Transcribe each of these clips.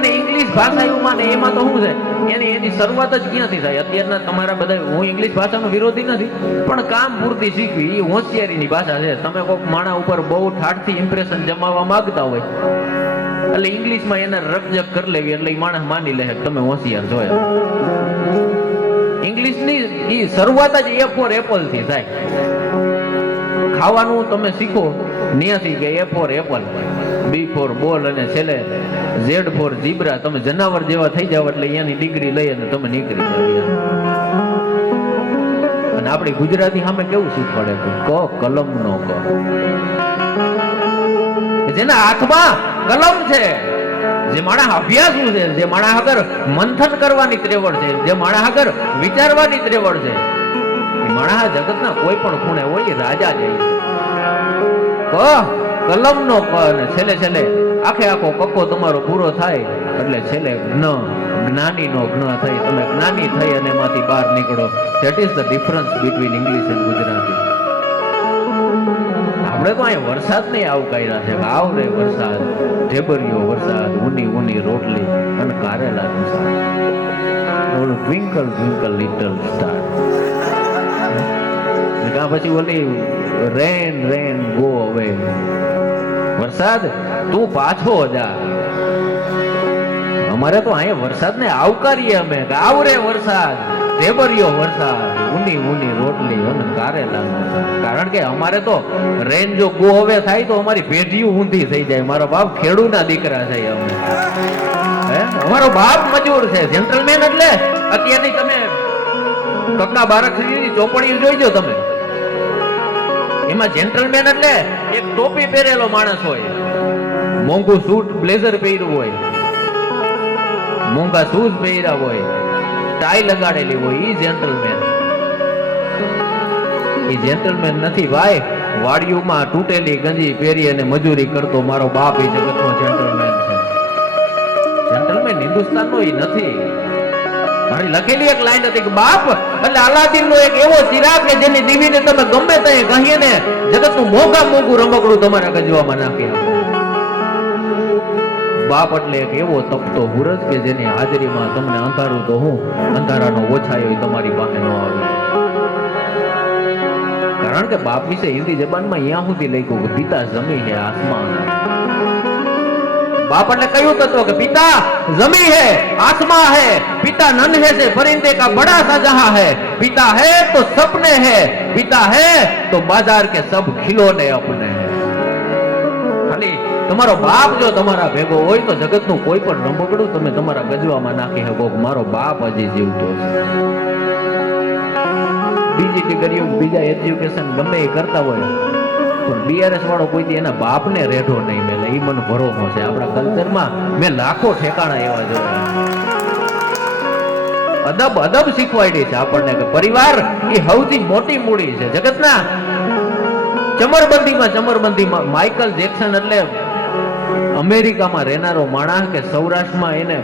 અને ઇંગ્લિશ ભાષા એવું માને, એમાં તો શું છે? એની એની શરૂઆત જ ક્યાંથી થાય? અત્યારના તમારા બધા હું ઇંગ્લિશ ભાષાનો વિરોધી નથી, પણ કામ પૂરતી શીખવી એ હોશિયારીની ભાષા છે. તમે કોઈક માણા ઉપર બહુ ઠાઠથી ઇમ્પ્રેશન જમાવવા માંગતા હોય, એટલે ઇંગ્લિશમાં એને રકજક કરી લેવી એટલે એ માણસ માની લે તમે હોશિયાર છો ઇંગ્લિશની એ શરૂઆત જ એ ફોર એપલથી થાય. ખાવાનું તમે શીખો ત્યાંથી કે A for apple B for ball અને છેલ્લે ઝેડ ફોર ઝીબ્રા. તમે જનાવર જેવા થઈ જાવ એટલે અહીંયાની ડિગ્રી લઈ અને તમે નીકળી જાવ અને આપણી ગુજરાતી સામે કેવું શીખવાડે છે? ક, કલમ નો ક. જેના હાથમાં કલમ છે, જે માણસ અભ્યાસુ છે, જે માણસ આગળ મંથન કરવાની ત્રેવડ છે, જે માણસ આગળ વિચારવાની ત્રેવડ છે, એ જગતના કોઈ પણ ખૂણે હોય રાજા જાય છે. ક, કલમ નો ક અને છેલ્લે છેલ્લે આખે આખો કક્કો તમારો પૂરો થાય, એટલે છેલ્લે જ્ઞ જ્ઞાની નો જ્ઞ થઈ. તમે જ્ઞાની થઈ અને એમાંથી બહાર નીકળો. That is the difference between English and Gujarati આપણે તો અહીંયા વરસાદ નહીં આવકાર્યા છે. કે આવ રે વરસાદ ઢેબરિયો વરસાદ, ઊની ઊની રોટલી અને કારેલાનું શાક ઓલું ટ્વિંકલ ટ્વિંકલ લિટલ સ્ટાર ત્યાં પછી ઓલી રેન રેન ગો અવે વરસાદ? તું પાછો જા. અમારે તો અહીંયા વરસાદને આવકારીએ અમે આવરે આવ વરસાદ ઢેબરિયો વરસાદ, ઊની ઊની રોટલી અને કારેલા કારણ કે અમારે તો રેન જો ગો હવે થાય તો અમારી પેઢીઓ ઊંધી થઈ જાય. મારો બાપ ખેડૂના દીકરા છે અમે અમારો. બાપ મજૂર છે. જેન્ટલમેન એટલે અત્યારની તમે કક્કા બારક ચોપડી જોઈજો તમે. એમાં જેન્ટલમેન એટલે એક ટોપી પહેરેલો માણસ હોય. મોંઘું સૂટ બ્લેઝર પહેર્યું હોય. મોંઘા શૂઝ પહેર્યા હોય. ટાઈ લગાડેલી હોય, ઈ જેન્ટલમેન ઈ જેન્ટલમેન નથી ભાઈ વાડિયુમાં તૂટેલી ગંજી પહેરી અને મજૂરી કરતો મારો બાપ એ જગતનો જેન્ટલમેન છે. જેન્ટલમેન હિન્દુસ્તાનનો ઈ નથી. મારી લખેલી એક લાઈન હતી કે, બાપ, એટલે અલાદીન નો એક એવો ચિરાગ કે જેની દીવીને તમે ગમે તે કહીએ ને, જગતનું મોંઘા મોંઘું રમકડું તમારા ગજવામાં નાખી બાપ, એટલે એક એવો તપતો હુરજ કે જેની હાજરીમાં તમને અંધારું તો હું, અંધારાનો ઓછાયો તમારી પાસે ન આવે. કારણ કે બાપ વિશે હિન્દી જબાનમાં અહીંયા સુધી લખ્યું કે પિતા જમી હે આસમાન. बाप એટલે કયું તત્વ કે પિતા जमी है आसमां है पिता नन्हे से परिंदे का बड़ा सा जहां है पिता है तो सपने है पिता है तो बाजार के सब खिलौने अपने हैं ખાલી તમારો બાપ જો તમારા ભેગો હોય તો જગતનું કોઈ પણ રમકડું તમે તમારા ગજવામાં નાખી શકો કે મારો બાપ હજી જીવતો છે બીજી દીકરીઓ બીજા એજ્યુકેશન ગમે એ કરતા હોય પણ બીઆરએસ વાળો કોઈથી એના બાપને રેઢો નહીં મેલે એ મને ભરોસો છે. આપણા કલ્ચરમાં મેં લાખો ઠેકાણા એવા જોયા. અદબ અદબ શીખવાડી છે આપણને કે પરિવાર એ સૌથી મોટી મૂડી છે. જગતના ચમરબંધીમાં ચમરબંધીમાં માઇકલ જેક્સન એટલે અમેરિકામાં રહેનારો માણસ કે સૌરાષ્ટ્રમાં એને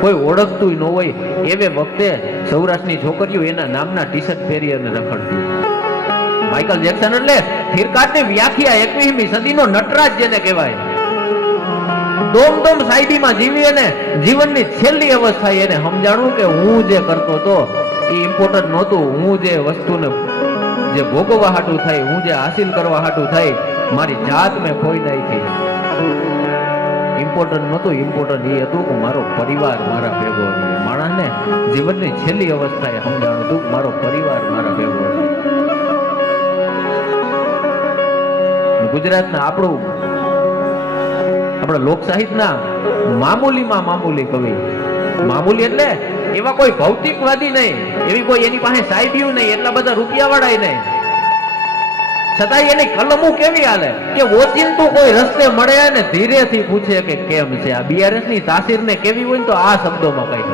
કોઈ ઓળખતું ન હોય, એવે વખતે સૌરાષ્ટ્રની છોકરીઓ એના નામના ટી શર્ટ પહેરી અને રખડતી. માઇકલ જેક્સન એટલે થીરકાટની વ્યાખ્યા એકવીસમી સદીનો નટરાજ જેને કહેવાય. દોમ દોમ સાઈડીમાં જીવી અને જીવનની છેલ્લી અવસ્થા એને સમજાણું કે હું જે કરતો હતો, એ ઇમ્પોર્ટન્ટ નહોતું. હું જે વસ્તુને જે ભોગવવા હાટું થાય, હું જે હાસિલ કરવા હાટું થાય, મારી જાત મેં ખોઈ નાખી. ઇમ્પોર્ટન્ટ નહોતું ઇમ્પોર્ટન્ટ એ હતું કે મારો પરિવાર મારા ભેગો હતો. માણસને જીવનની છેલ્લી અવસ્થાએ સમજાણું હતું મારો પરિવાર મારા ભેગો હતો. ગુજરાતના આપણું આપણા લોક સાહિત્યના મામૂલીમાં મામૂલી કવિ. મામૂલી એટલે એવા કોઈ ભૌતિકવાદી નહીં, એવી કોઈ એની પાસે સાહેબિયું નહીં, એટલા બધા રૂપિયા વાળાય નહીં. છતાંય એની કલમો કેવી હાલે? કે ઓચિંતું કોઈ રસ્તે મળે અને ધીરેથી પૂછે કે કેમ છે? આ બીઆરએસની તાસીર ને કેવી હોય તો આ શબ્દોમાં કહી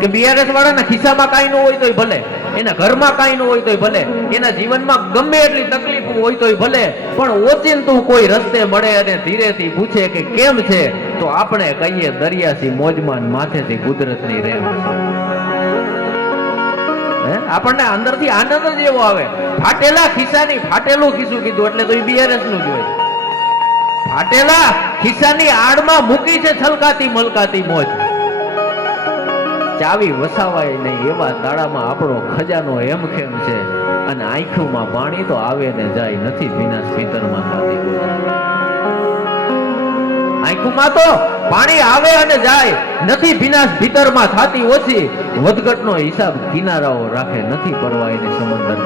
કે બીઆરએસ વાળાના ખિસ્સામાં કાંઈ ન હોય તોય ભલે. એના ઘરમાં કાંઈ ન હોય તોય ભલે. એના જીવનમાં ગમે એટલી તકલીફ હોય તોય ભલે. પણ ઓચિંતું કોઈ રસ્તે મળે અને ધીરેથી પૂછે કે કેમ છે, તો આપણે કહીએ દરિયાથી મોજમાન માથેથી કુદરતની છે આપણને અંદરથી આનંદ જ એવો આવે. ફાટેલા ખિસ્સાની ફાટેલું ખિસ્સું કીધું એટલે તો એ બીઆરએસનું જ હોય. ફાટેલા ખિસ્સાની આડમાં મૂકી છે છલકાતી મલકાતી મોજ. ચાવી વસાવાય નહીં, એવા તાળામાં આપણો ખજાનો હેમખેમ છે અને આંખોમાં પાણી તો આવે ને જાય નથી વિના સ્પીકરમાં ખાતી આંખોમાં તો પાણી આવે અને જાય, નથી વિનાશ ભીતરમાં થાતી ઓછી. વધઘટનો હિસાબ કિનારાઓ રાખે, નથી પરવા એની સમંદર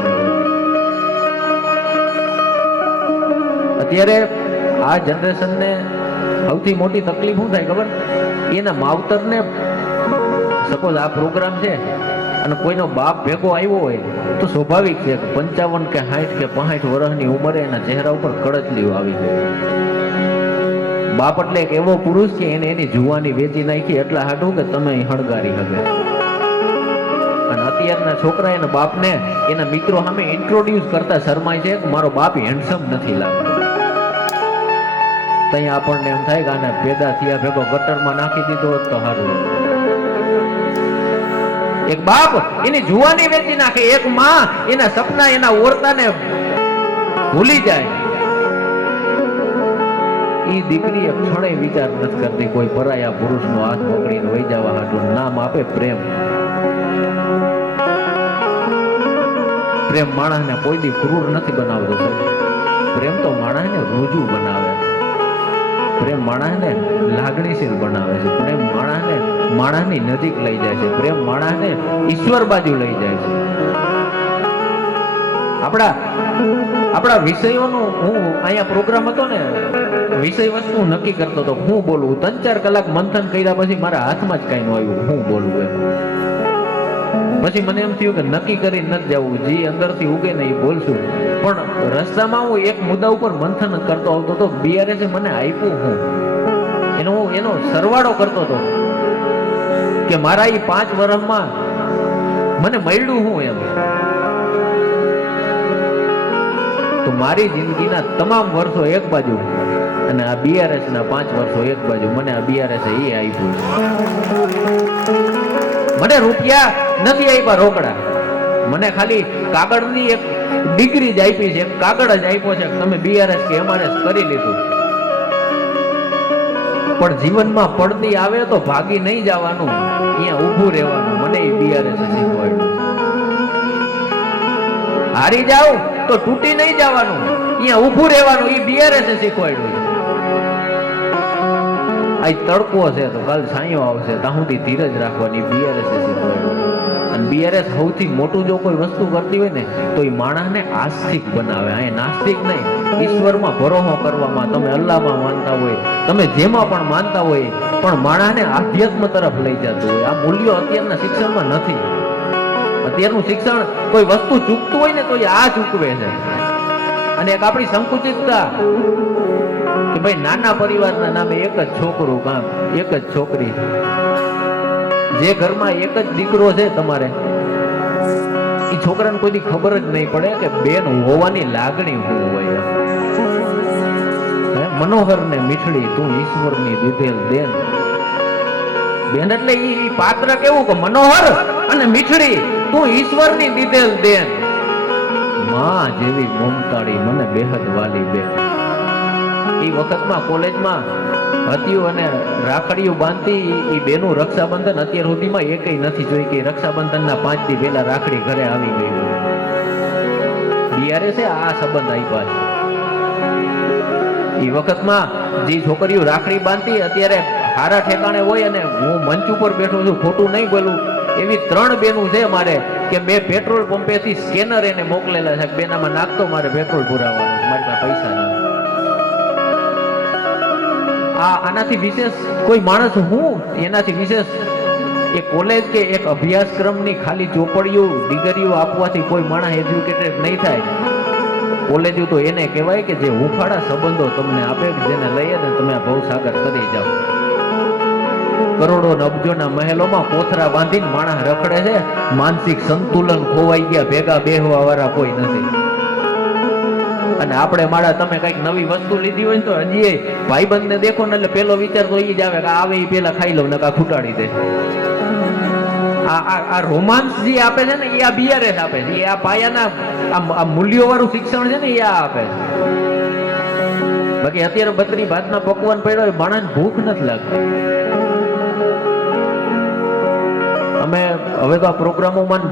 અત્યારે આ જનરેશનને સૌથી મોટી તકલીફ શું થાય ખબર? એના માવતરને સપોઝ આ પ્રોગ્રામ છે અને કોઈનો બાપ ભેગો આવ્યો હોય તો સ્વાભાવિક છે પંચાવન કે સાઠ કે પાંઠ વર્ષની ઉંમરે એના ચહેરા ઉપર કડચલીઓ આવી જાય. બાપ એટલે એક એવો પુરુષ કે એને એની જુવાની વેચી નાખી એટલા હાટું કે તમે અહીં હળગારી હવે અને અત્યારના છોકરા એના બાપને એના મિત્રો સામે ઇન્ટ્રોડ્યુસ કરતા શરમાય છે કે મારો બાપ હેન્ડસમ નથી લાગતો. ત્યાં આપણને એમ થાય કે આને પેદા થયા ભેગો ગટરમાં નાખી દીધો તો સારું. એક બાપ એની જુવાની વેચી નાખે. એક માં એના સપના એના ઓરતાને ભૂલી જાય. ઈ દીકરી એ ક્ષણે વિચાર નથી કરતી કોઈ પરાયા પુરુષનો હાથ પકડીને વહી જવા હાટું. નામ આપે પ્રેમ. પ્રેમ માણસને કોઈ દી ક્રૂર નથી બનાવતો. પ્રેમ તો માણસને રૂજુ બનાવે. પ્રેમ માણસને લાગણીશીલ બનાવે છે. પ્રેમ માણસને માણસની નજીક લઈ જાય છે. પ્રેમ માણસને ઈશ્વર બાજુ લઈ જાય છે. આપણા આપણા વિષયોનું હું અહીંયા પ્રોગ્રામ હતો ને, વિષય વસ્તુ નક્કી કરતો હતો. હું બોલું. ત્રણ ચાર કલાક મંથન કર્યા પછી મારા હાથમાં જ કાંઈ ન આવ્યું. હું બોલું એમ. પછી મને એમ થયું કે નક્કી કરી નથી જવું જે અંદરથી ઉગે ને એ બોલશું. પણ રસ્તામાં હું એક મુદ્દા ઉપર મંથન કરતો આવતો હતો બીઆરએસે મને આપ્યું હું. એનો એનો સરવાળો કરતો હતો કે મારા એ પાંચ વર્ષમાં મને મળ્યું હું એમ. તો મારી જિંદગીના તમામ વર્ષો એક બાજુ અને આ બીઆરએસ ના પાંચ વર્ષો એક બાજુ. મને આ બીઆરએસ એ આપ્યું. મને રૂપિયા નથી આપ્યા રોકડા. મને ખાલી કાગળની એક ડિગ્રી જ આપી છે કાગળ જ આપ્યો છે, તમે બીઆરએસ કે એમઆરએસ કરી લીધું. પણ જીવનમાં પડતી આવે તો ભાગી નહીં જવાનું. અહીંયા ઊભું રહેવાનું. મને બીઆરએસ શીખવાડ્યું હારી જાવ તો તૂટી નહીં જવાનું. અહીંયા ઊભું રહેવાનું એ બીઆરએસ શીખવાડ્યું આજ તડકો છે તો કાલ સાંયો આવશે. ત્યાં ધીરજ રાખવાની બીઆરએસ અને બીઆરએસ સૌથી મોટું જો કોઈ વસ્તુ કરતી હોય ને, તો એ માણસને આસ્તિક બનાવે. અહીં નાસ્તિક નહીં. ઈશ્વરમાં ભરોસો કરવામાં તમે અલ્લાહમાં માનતા હોય, તમે જેમાં પણ માનતા હોય, પણ માણસને આધ્યાત્મ તરફ લઈ જતું હોય. આ મૂલ્યો અત્યારના શિક્ષણમાં નથી. અત્યારનું શિક્ષણ કોઈ વસ્તુ ચૂકતું હોય ને, તો એ આ ચૂકવે છે. અને એક આપણી સંકુચિતતા કે ભાઈ નાના પરિવારના નામે એક જ છોકરું કામ એક જ છોકરી. જે ઘરમાં એક જ દીકરો છે તમારે એ છોકરાને કોઈ ખબર જ નહીં પડે કે બેન હોવાની લાગણી હોય. મનોહર ને મીઠડી, તું ઈશ્વરની દીધેલ દેન. બેન એટલે ઈ પાત્ર કેવું કે મનોહર અને મીઠડી, તું ઈશ્વરની દીધેલ દેન. માં જેવી મમતાળી મને બેહદ વાલી બેન. એ વખતમાં કોલેજમાં હતીઓ અને રાખડીઓ બાંધતી એ બેનું રક્ષાબંધન અત્યાર સુધીમાં એકેય નથી જોઈ કે રક્ષાબંધનના પાંચ દી પહેલા રાખડી ઘરે આવી ગઈ હોય બીઆરએસે આ સંબંધ આપ્યા છે એ વખતમાં જે છોકરીઓ રાખડી બાંધતી અત્યારે હારા ઠેકાણે હોય અને હું મંચ ઉપર બેઠો છું, ખોટું નહીં બોલું, એવી ત્રણ બેનું છે મારે કે મેં પેટ્રોલ પંપેથી સ્કેનર એને મોકલેલા છે, બેનામાં નાખતો મારે પેટ્રોલ પુરાવાનું. મારી પાસે પૈસા નથી આ આનાથી વિશેષ કોઈ માણસ હું? એનાથી વિશેષ એ કોલેજ કે એક અભ્યાસક્રમની ખાલી ચોપડીઓ, ડિગ્રીઓ આપવાથી કોઈ માણસ એજ્યુકેટેડ નહીં થાય. કોલેજો તો એને કહેવાય કે જે હુંફાળા સંબંધો તમને આપે, જેને લઈએ ને તમે ભવસાગર કરી જાઓ. કરોડો ને અબજોના મહેલોમાં કોથરા બાંધીને માણસ રખડે છે. માનસિક સંતુલન ખોવાઈ ગયા, ભેગા બેહવા વાળા કોઈ નથી. અને આપણે માળા તમે કંઈક નવી વસ્તુ લીધી હોય ને તો હજી ભાઈબંધને દેખો ને એટલે પેલો વિચાર તો ઈ જ આવે કે આવે એ પેલા ખાઈ લઉં નકા ખૂટાડી દે. આ રોમાન્સ જે આપે છે ને એ આ બીઆરએસ આપે છે. એ આ પાયાના, આ મૂલ્યો વાળું શિક્ષણ છે ને એ આ આપે છે. બાકી અત્યારે બત્રી ભાતના પકવાન પડ્યો હોય, માણસ ભૂખ નથી લાગતી. અમે હવે તો આ પ્રોગ્રામોમાં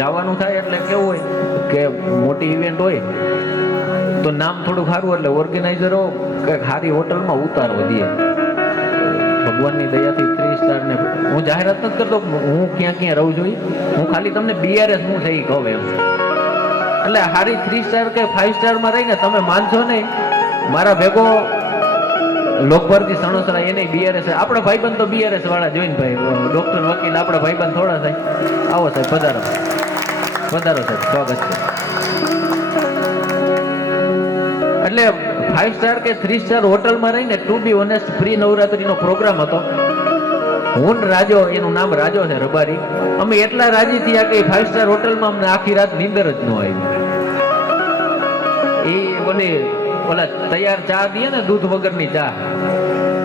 જવાનું થાય એટલે કેવું હોય કે મોટી ઇવેન્ટ હોય, તો નામ થોડું સારું એટલે ઓર્ગેનાઇઝરો કંઈક સારી હોટલમાં ઉતારો દે. ભગવાનની દયાથી સ્ટાર ને હું જાહેરાત નથી કરતો, હું ક્યાં ક્યાં રહું છું હું ખાલી તમને બીઆરએસ હું થઈ કહું એમ. એટલે સારી થ્રી સ્ટાર કે ફાઈવ સ્ટારમાં રહીને તમે માનશો નહીં, મારા ભેગો લોકભરતી સણોસરા એને બીઆરએસ આપણા ભાઈબંધ તો બીઆરએસ વાળા જોઈને ભાઈ. ડોક્ટર વકીલ, આપણા ભાઈબંધ થોડા થાય આવો સાહેબ, પધારો. પધારો સાહેબ, સ્વાગત છે. એટલે ફાઈવ સ્ટાર કે થ્રી સ્ટાર હોટલમાં રહીને ટુ બી ઓનેસ્ટ ફ્રી નવરાત્રીનો પ્રોગ્રામ હતો. હું રાજો, એનું નામ રાજો છે, રબારી. અમે એટલા રાજી થયા કે ફાઈવ સ્ટાર હોટલમાં અમને આખી રાત નીંદર જ ન આવી. એ ઓલી ઓલા તૈયાર ચા દઈએ ને દૂધ વગરની ચા.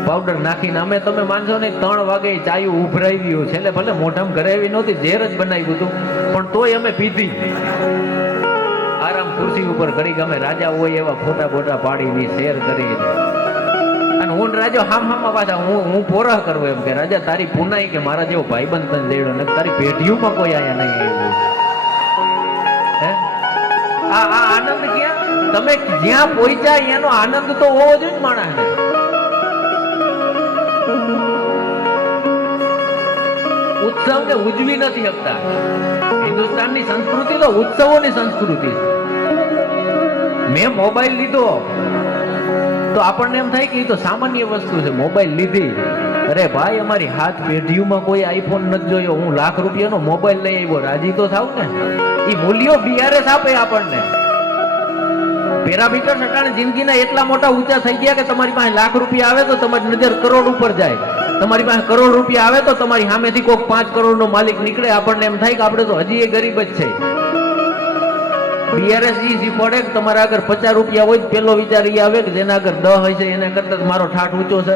પાવડર નાખીને અમે તમે માનશો ને ત્રણ વાગે ચાયું ઉભરાવ્યું છેલ્લે ભલે મોઢામાં કરાવી નહોતી, ઝેર જ બનાવ્યું હતું. પણ તોય અમે પીધી. આરામ ખુરશી ઉપર ઘડી ગમે રાજા હોય એવા ફોટા ફોટા પાડીને શેર કરી. અને હું રાજા હામ હામમાં પાછા, હું હું પોરહ કરવો એમ કે, રાજા, તારી પુનાઈ કે મારા જેવો ભાઈબંધ તને દેડો? ને તારી પેઢીઓમાં કોઈ આયા નહીં. હે? આ આ આનંદ ક્યાં? તમે જ્યાં પહોંચ્યા એનો આનંદ તો હોવો જોઈએ ને માણસને. ઉત્સવને ઉજવી નથી શકતા. હિન્દુસ્તાનની સંસ્કૃતિ તો ઉત્સવોની સંસ્કૃતિ મેં મોબાઈલ લીધો. તો આપણને એમ થાય કે એ તો સામાન્ય વસ્તુ છે, મોબાઈલ લીધી. અરે ભાઈ, અમારી હાથ પેઢીઓમાં કોઈ આઈફોન નથી જોયો. હું લાખ રૂપિયાનો મોબાઈલ લઈ આવ્યો. રાજી તો થાવ ને? એ મૂલ્યો બીઆરએસ આપે આપણને. પેરામીટર અટાણે જિંદગીના એટલા મોટા ઊંચા થઈ ગયા કે તમારી પાસે લાખ રૂપિયા આવે તો તમારી નજર કરોડ ઉપર જાય. તમારી પાસે કરોડ રૂપિયા આવે તો તમારી સામેથી કોઈક પાંચ કરોડનો માલિક નીકળે. આપણને એમ થાય કે આપણે તો હજી એ ગરીબ જ છે. બીઆરએસ ઈ પડે કે તમારા આગળ પચાસ રૂપિયા હોય પેલો વિચાર એ આવે કે જેના આગળ દહ હોય છે એના કરતા મારો ઠાઠ ઊંચો છે.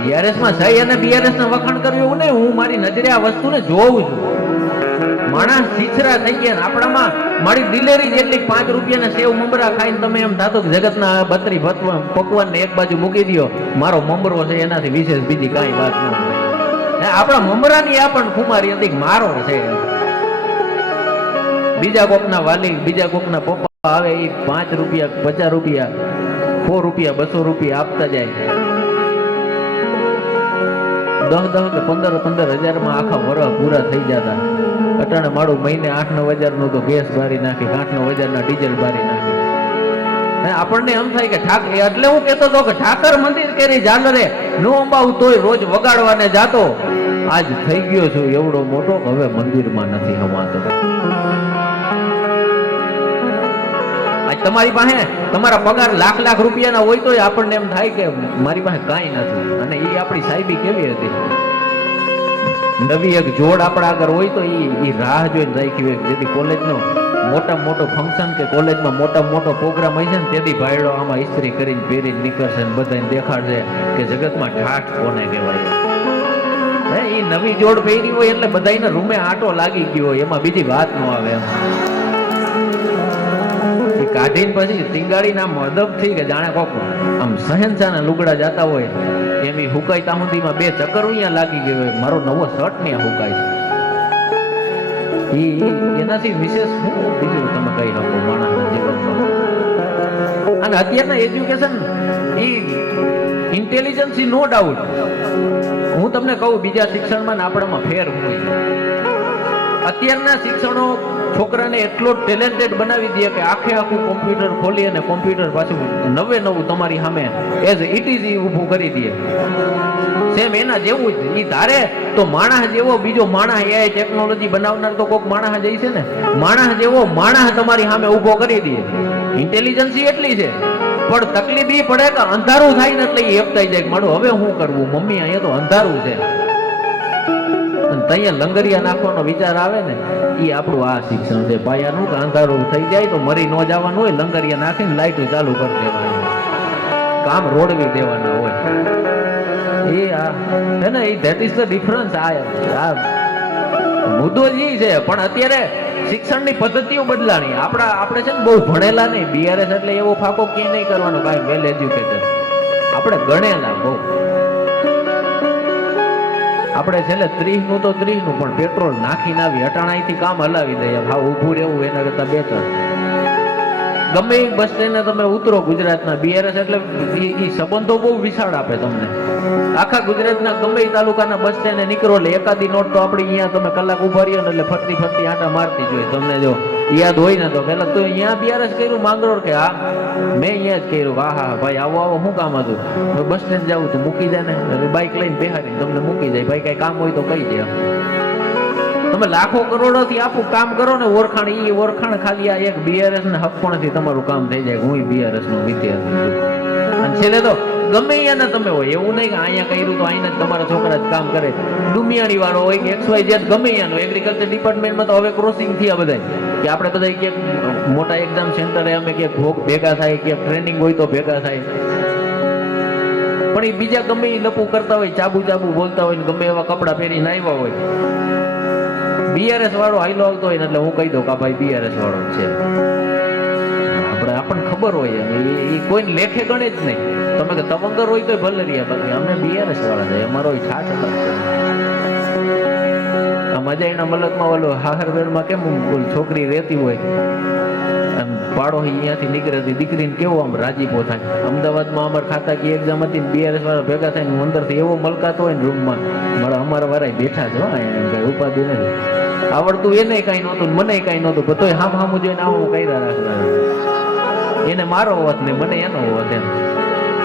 બીઆરએસમાં સહી અને બીઆરએસ ના વખાણ કરવું એવું નહીં. હું મારી નજરે આ વસ્તુને જોઉં છું. માણસ છીછરા થઈ ગયા આપણામાં મારી દિલેરી જેટલી પાંચ રૂપિયાના સેવ મમરા ખાઈને તમે એમ થાતો કે જગતના બત્રી ભત્વ પકવાન ને એક બાજુ મૂકી દો મારો મમરો છે, એનાથી વિશેષ બીજી કાંઈ વાત ન હોય. આપણા મમરાની આ પણ ખુમારી હતી મારો છે. બીજા કોકના વાલી, બીજા કોકના પપ્પા આવે એ પાંચ રૂપિયા, પચાસ રૂપિયા, સો રૂપિયા, બસો રૂપિયા આપતા જાય. દસ દસ કે પંદર પંદર હજારમાં આખા વર્ષ પૂરા થઈ જતા. અટાણે મારું મહિને આઠ નવ હજારનું તો ગેસ બારી નાખી, આઠ નવ હજારના ડીઝલ બારી નાખી. આપણને એમ થાય કે ઠાકર એટલે હું કહેતો હતો કે ઠાકર મંદિર કેરી ઝાલરે નો અંબાવ તોય રોજ વગાડવાને જાતો. આજ થઈ ગયો છું એવડો મોટો, હવે મંદિરમાં નથી હમાતો આજ તમારી પાસે, તમારા પગાર લાખ લાખ રૂપિયાના હોય તોય આપણને એમ થાય કે મારી પાસે કાંઈ નથી. અને એ આપણી સાહેબી કેવી હતી? નવી એક જોડ આપણા આગળ હોય તો એ રાહ જોઈને રાખી હોય જેથી કોલેજનો મોટા મોટો ફંક્શન કે કોલેજમાં મોટા મોટો પ્રોગ્રામ હોય છે ને તેથી ભાઈડો આમાં ઇસ્ત્રી કરીને પહેરીને નીકળશે ને બધાને દેખાડશે કે જગતમાં ઠાઠ કોને કહેવાય. હે એ નવી જોડ પહેરી હોય એટલે બધાને રૂમે આટો લાગી ગયો હોય. એમાં બીજી વાત ન આવે એમ. એ કાઢીને પછી ટીંગાડીને આમ અદબથી કે જાણે કોક આમ સહેનશાના લુગડા જાતા હોય, એમ હુકાઈ ત્યાં બે ચક્કર અહીંયા લાગી ગયો હોય. મારો નવો શર્ટ ને હુકાય છે. એનાથી વિશેષ બીજું તમે કહી શકો માણસના અને અત્યારના એજ્યુકેશન ઈ ઇન્ટેલિજન્સ નો ડાઉટ હું તમને કહું, બીજા શિક્ષણમાં ને આપણામાં ફેર હોય. અત્યારના શિક્ષણો છોકરાને એટલો ટેલેન્ટેડ બનાવી દે કે આખે આખું કોમ્પ્યુટર ખોલી અને કોમ્પ્યુટર પાછું નવે નવું તમારી સામે એઝ ઇટ ઇઝ ઊભું કરી દે. સેમ એના જેવું જ. ઈ ધારે તો માણસ જેવો બીજો માણસ એ ટેકનોલોજી બનાવનાર તો કોઈક માણસ જઈ છે ને? માણસ જેવો માણસ તમારી સામે ઊભો કરી દે. ઇન્ટેલિજન્સી એટલી છે. પણ તકલીફ એ પડે કે અંધારું થાય ને એટલે એ એકતાઈ જાય મારું હવે શું કરવું? મમ્મી અહીંયા તો અંધારું છે. ત્યાં લંગરિયા નાખવાનો વિચાર આવે ને એ આપણું આ શિક્ષણ છે. પાયાનું કે અંધારું થઈ જાય તો મરી ન જવાનું હોય, લંગરિયા નાખીને લાઇટ ચાલુ કરી દેવાની. કામ રોડવી દેવાના હોય. એ આ હે ને, એ ધેટ ઇઝ ધ ડિફરન્સ આ મુદ્દો જ છે. પણ અત્યારે શિક્ષણની પદ્ધતિઓ બદલાણી. આપણા, આપણે છે ને, બહુ ભણેલા નહીં. બીઆરએસ એટલે એવો ફાકો ક્યાંય નહીં કરવાનો. ભાઈ વેલ એજ્યુકેટેડ આપણે ગણેલા બહુ. આપણે છેલ્લે ત્રીસનું તો ત્રીસનું પણ પેટ્રોલ નાખીને આવી અટાણાથી કામ હલાવી દઈએ. હા, ઊભું રહેવું એના કરતા બેટર ગમે એ બસ સ્ટેન્ડે તમે ઉતરો ગુજરાતના બીઆરએસ એટલે ઈ સંબંધો બહુ વિશાળ આપે તમને. આખા ગુજરાતના ગમે એ તાલુકાના બસ સ્ટેન્ડે નીકળો એટલે એકાદી નોટ તો આપણી અહીંયા તમે કલાક ઊભા રહ્યો ને એટલે ફરતી ફરતી આંટા મારતી જોઈએ. તમને જો યાદ હોય ને તો પેલા તું અહીંયા બીઆરએસ કર્યું માંગરોળ કે હા, મેં અહીંયા જ કર્યું, હા હા ભાઈ, આવો આવો શું કામ હતું? બસ સ્ટેન્ડ જાવું તું મૂકી જાય ને બાઇક લઈને બેહારી તમને મૂકી જાય ભાઈ, કઈ કામ હોય તો કહી દે તમે લાખો કરોડો થી આખું કામ કરો ને ઓળખાણ ઈ ઓળખાણ ખાલી આ એક બીઆરએસ ને હકપણથી તમારું કામ થઈ જાય, હું બીઆરએસ નો વિદ્યાર્થી છું. અને છેલ્લે તો ગમે અહીંયા તમે હોય, એવું નહીં કે અહીંયા કર્યું તો અહીંના તમારા છોકરા જ કામ કરે. ડુમિયાણી વાળો હોય કે એક્સ વાય જેડ ગમે અહીંયાનો એગ્રીકલ્ચર ડિપાર્ટમેન્ટમાં તો હવે ક્રોસિંગ થયા બધા કે આપણે બધા ક્યાંક મોટા એક્ઝામ સેન્ટરે અમે ક્યાંક ભોગ ભેગા થાય, ક્યાંક ટ્રેનિંગ હોય તો ભેગા થાય. પણ એ બીજા ગમે એ લપુ કરતા હોય ચાબુ ચાબુ બોલતા હોય ને ગમે એવા કપડાં પહેરીને આવ્યા હોય. બીઆરએસ વાળો હાઈલો આવતો હોય ને એટલે હું કહી દઉં કે ભાઈ બીઆરએસ વાળો છે. આપણે આપણને ખબર હોય એ કોઈને લેખે ગણે જ નહીં. તમે કે તવંગર હોય તો ભલે રહ્યા બાકી અમે બીઆરએસ વાળા છે અમારો ઠાઠ હતા મજા એના મલકમાં ઓલો હાહરવેરમાં કેમ છોકરી રહેતી હોય? આમ પાડો અહીંયાથી નીકળે હતી દીકરીને કેવો આમ રાજીપો થાય? અમદાવાદમાં અમારે ખાતાકી એક્ઝામ હતી ને બીઆરએસ વાળા ભેગા થાય ને અંદરથી એવો મલકાતો હોય ને રૂમમાં, મારા અમારા વાળા બેઠા છે, હા કઈ ઉપાધિ નથી. આવડતું એને કઈ નહોતું મને કઈ નહોતું તોય હામ હામું જોઈને આવું કઈ રાખતા એને મારો હોત ને મને એનો હોત એમ.